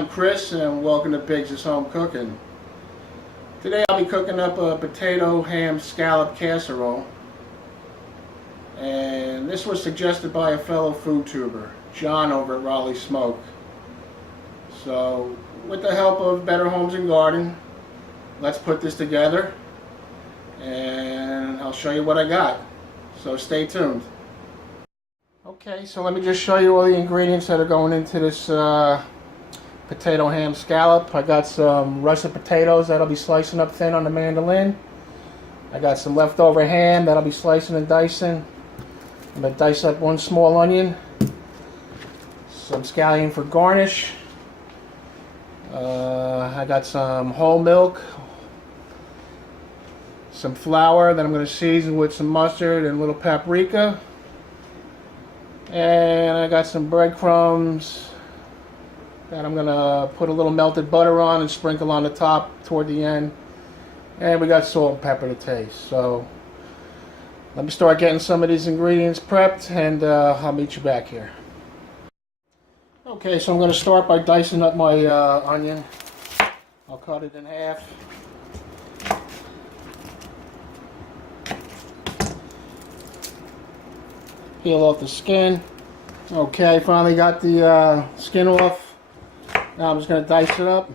I'm Chris and welcome to Biggs' Home Cooking. Today I'll be cooking up a potato ham scallop casserole. And this was suggested by a fellow food tuber, Jon over at RaleighSmoke. So with the help of Better Homes and Garden, let's put this together and I'll show you what I got. So stay tuned. Okay, so let me just show you all the ingredients that are going into this potato ham scallop. I got some russet potatoes that I'll be slicing up thin on the mandolin. I got some leftover ham that I'll be slicing and dicing. I'm going to dice up one small onion. Some scallion for garnish. I got some whole milk. Some flour that I'm going to season with some mustard and a little paprika. And I got some breadcrumbs that I'm going to put a little melted butter on and sprinkle on the top toward the end. And we got salt and pepper to taste. So let me start getting some of these ingredients prepped and I'll meet you back here. Okay, so I'm going to start by dicing up my onion. I'll cut it in half. Peel off the skin. Okay, finally got the skin off. Now I'm just going to dice it up.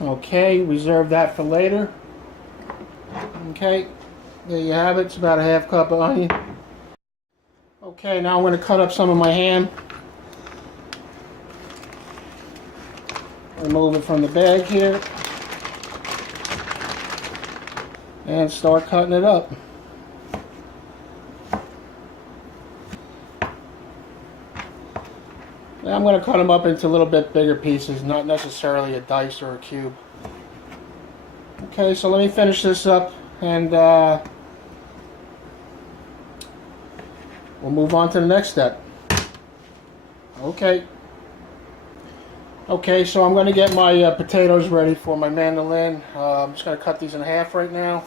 Okay, reserve that for later. Okay, there you have it. It's about a half cup of onion. Okay, now I'm going to cut up some of my ham. Remove it from the bag here. And start cutting it up. Now I'm going to cut them up into a little bit bigger pieces, not necessarily a dice or a cube. Okay, so let me finish this up and we'll move on to the next step. Okay, so I'm going to get my potatoes ready for my mandolin. I'm just going to cut these in half right now.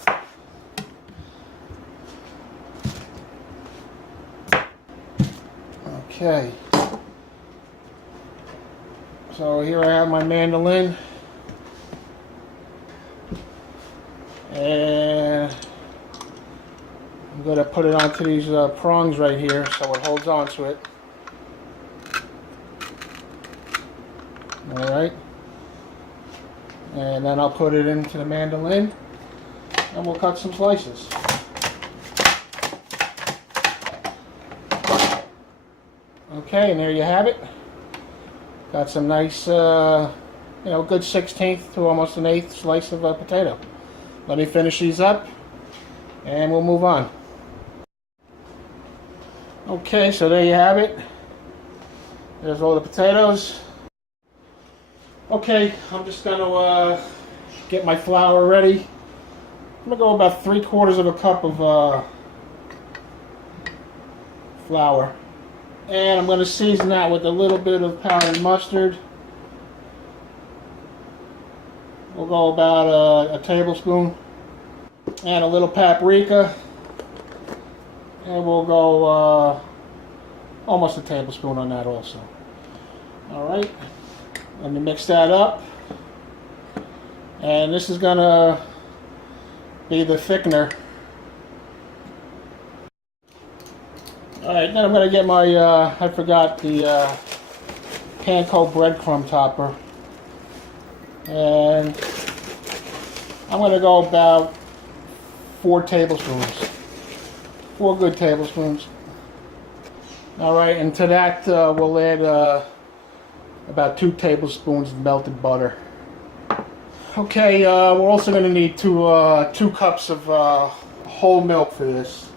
Okay. So here I have my mandolin. And I'm going to put it onto these prongs right here so it holds on to it. Alright. And then I'll put it into the mandolin and we'll cut some slices. Okay, and there you have it. Got some nice, good 1/16 to almost an 1/8 slice of potato. Let me finish these up and we'll move on. Okay, so there you have it. There's all the potatoes. Okay, I'm just going to get my flour ready. I'm going to go about 3/4 cup of flour. And I'm going to season that with a little bit of powdered mustard. We'll go about a tablespoon. And a little paprika. And we'll go almost a tablespoon on that also. Alright. Let me mix that up. And this is going to be the thickener. Alright, then I'm going to get my, I forgot the panko breadcrumb topper. And I'm going to go about 4 tablespoons. 4 good tablespoons. Alright, and to that we'll add about 2 tablespoons of melted butter. Okay, we're also going to need 2 cups of whole milk for this.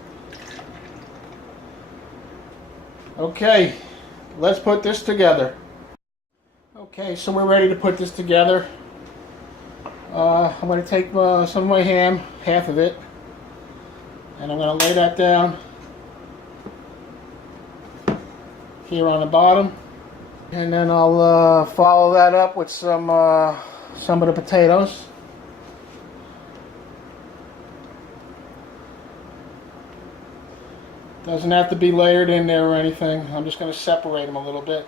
Okay, let's put this together. Okay, so we're ready to put this together. I'm going to take some of my ham, half of it, and I'm going to lay that down here on the bottom. And then I'll follow that up with some of the potatoes. Doesn't have to be layered in there or anything. I'm just going to separate them a little bit.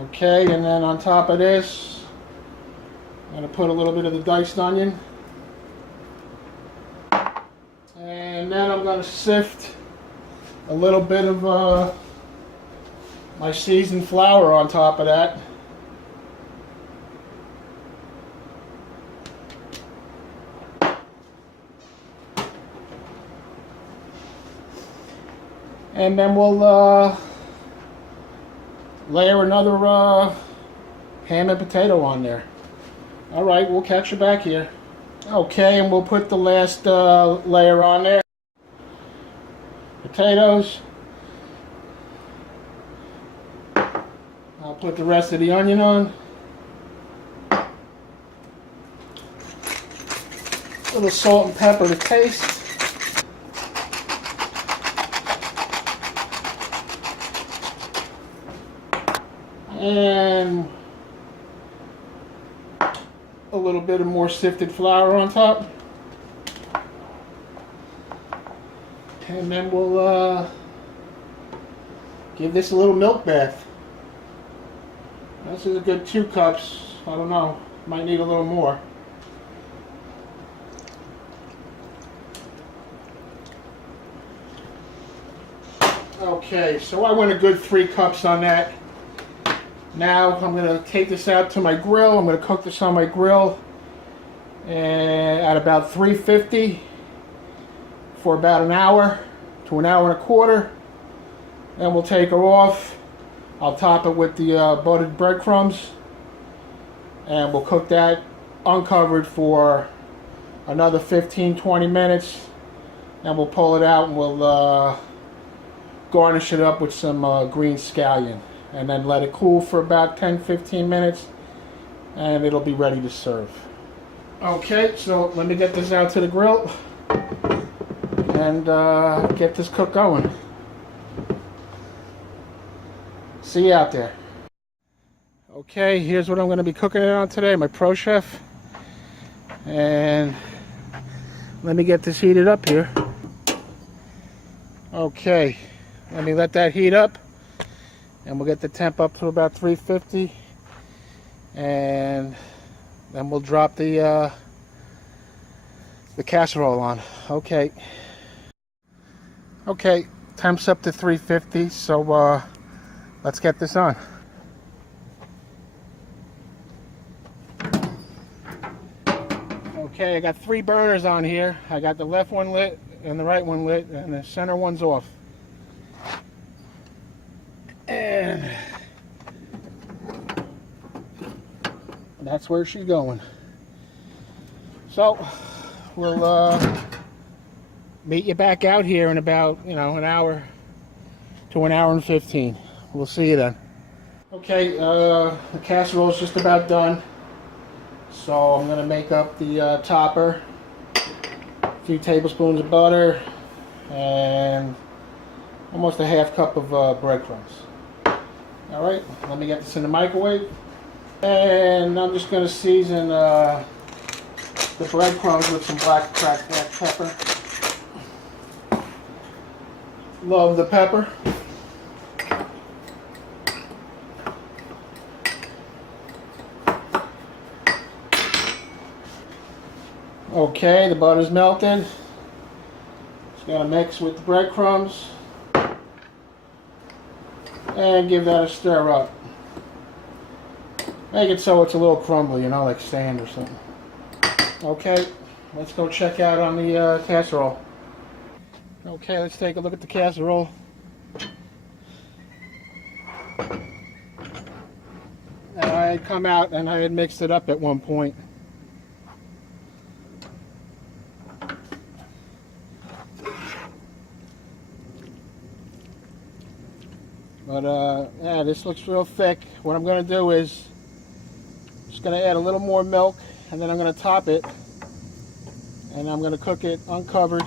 Okay, and then on top of this, I'm going to put a little bit of the diced onion. And then I'm going to sift a little bit of my seasoned flour on top of that. And then we'll layer another ham and potato on there. Alright, we'll catch you back here. Okay, and we'll put the last layer on there. Potatoes. I'll put the rest of the onion on. A little salt and pepper to taste. And a little bit of more sifted flour on top. And then we'll give this a little milk bath. This is a good 2 cups. I don't know, might need a little more. Okay, so I went a good 3 cups on that. Now I'm going to take this out to my grill. I'm going to cook this on my grill at about 350 for about an hour to an hour and a quarter. Then we'll take her off. I'll top it with the buttered breadcrumbs, and we'll cook that uncovered for another 15-20 minutes. Then we'll pull it out and we'll garnish it up with some green scallion, and then let it cool for about 10-15 minutes, and it'll be ready to serve. Okay, so let me get this out to the grill and get this cook going. See you out there. Okay, here's what I'm going to be cooking it on today, my ProChef. And let me get this heated up here. Okay, let me let that heat up, and we'll get the temp up to about 350, and then we'll drop the casserole on. Okay, temp's up to 350, so let's get this on. Okay, I got 3 burners on here. I got the left one lit and the right one lit, and the center one's off. And that's where she's going. So we'll meet you back out here in about, an hour to an hour and 15. We'll see you then. Okay, the casserole's just about done. So I'm going to make up the topper. A few tablespoons of butter and almost a ½ cup of breadcrumbs. Alright, let me get this in the microwave. And I'm just going to season the breadcrumbs with some cracked black pepper. Love the pepper. Okay, the butter's melted. Just gotta mix with the breadcrumbs and give that a stir up. Make it so it's a little crumbly, like sand or something. Okay, let's go check out on the casserole. Okay, let's take a look at the casserole. And I had come out and I had mixed it up at one point. But yeah, this looks real thick. What I'm going to do is just going to add a little more milk, and then I'm going to top it, and I'm going to cook it uncovered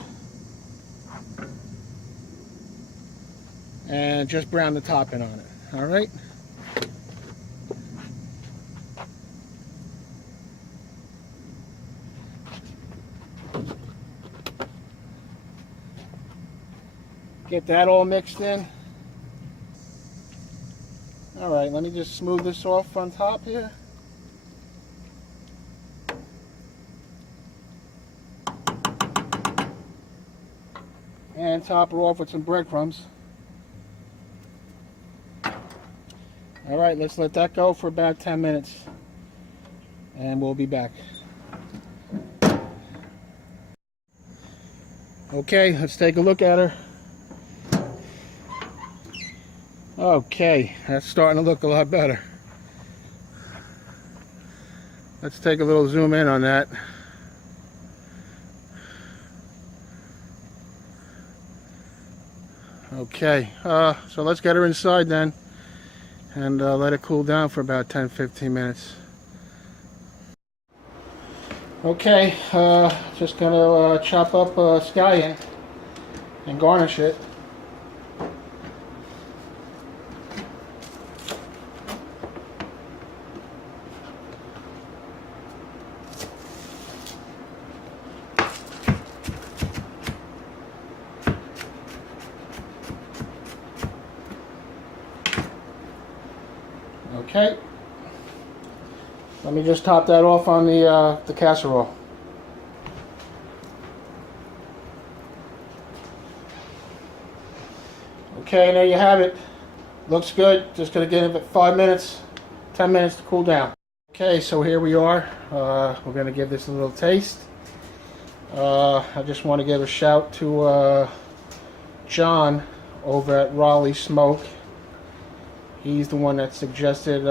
and just brown the topping on it. All right. Get that all mixed in. Alright, let me just smooth this off on top here. And top her off with some breadcrumbs. Alright, let's let that go for about 10 minutes. And we'll be back. Okay, let's take a look at her. Okay, that's starting to look a lot better. Let's take a little zoom in on that. Okay, so let's get her inside then and let it cool down for about 10-15 minutes. Okay, just gonna chop up scallion and garnish it. Okay, let me just top that off on the casserole. Okay, there you have it. Looks good. Just gonna give it 5 minutes, 10 minutes to cool down. Okay, so here we are. We're gonna give this a little taste. I just want to give a shout to Jon over at RaleighSmoke. He's the one that suggested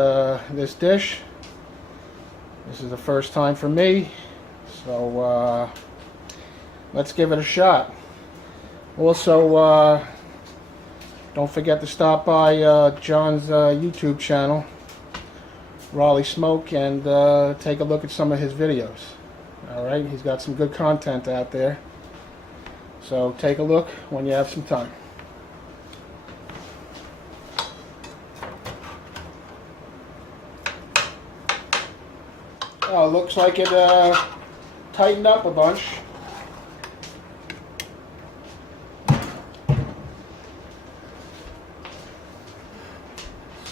this dish. This is the first time for me, so let's give it a shot. Also, don't forget to stop by Jon's YouTube channel, RaleighSmoke, and take a look at some of his videos. Alright, he's got some good content out there, so take a look when you have some time. Oh, looks like it tightened up a bunch.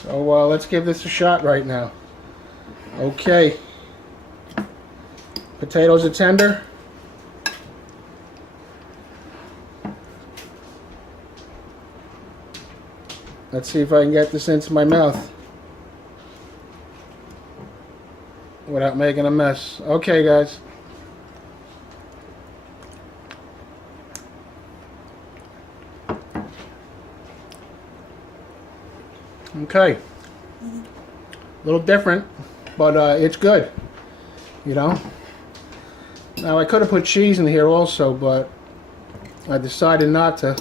So let's give this a shot right now. Okay. Potatoes are tender. Let's see if I can get this into my mouth without making a mess. Okay, guys. Okay. A little different, but it's good. You know? Now, I could have put cheese in here also, but I decided not to.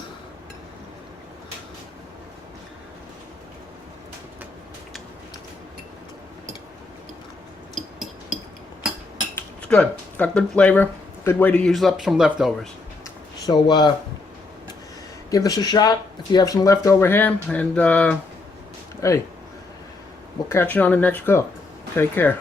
It's good. Got good flavor. Good way to use up some leftovers. So, give this a shot if you have some leftover ham, and hey, we'll catch you on the next cook. Take care.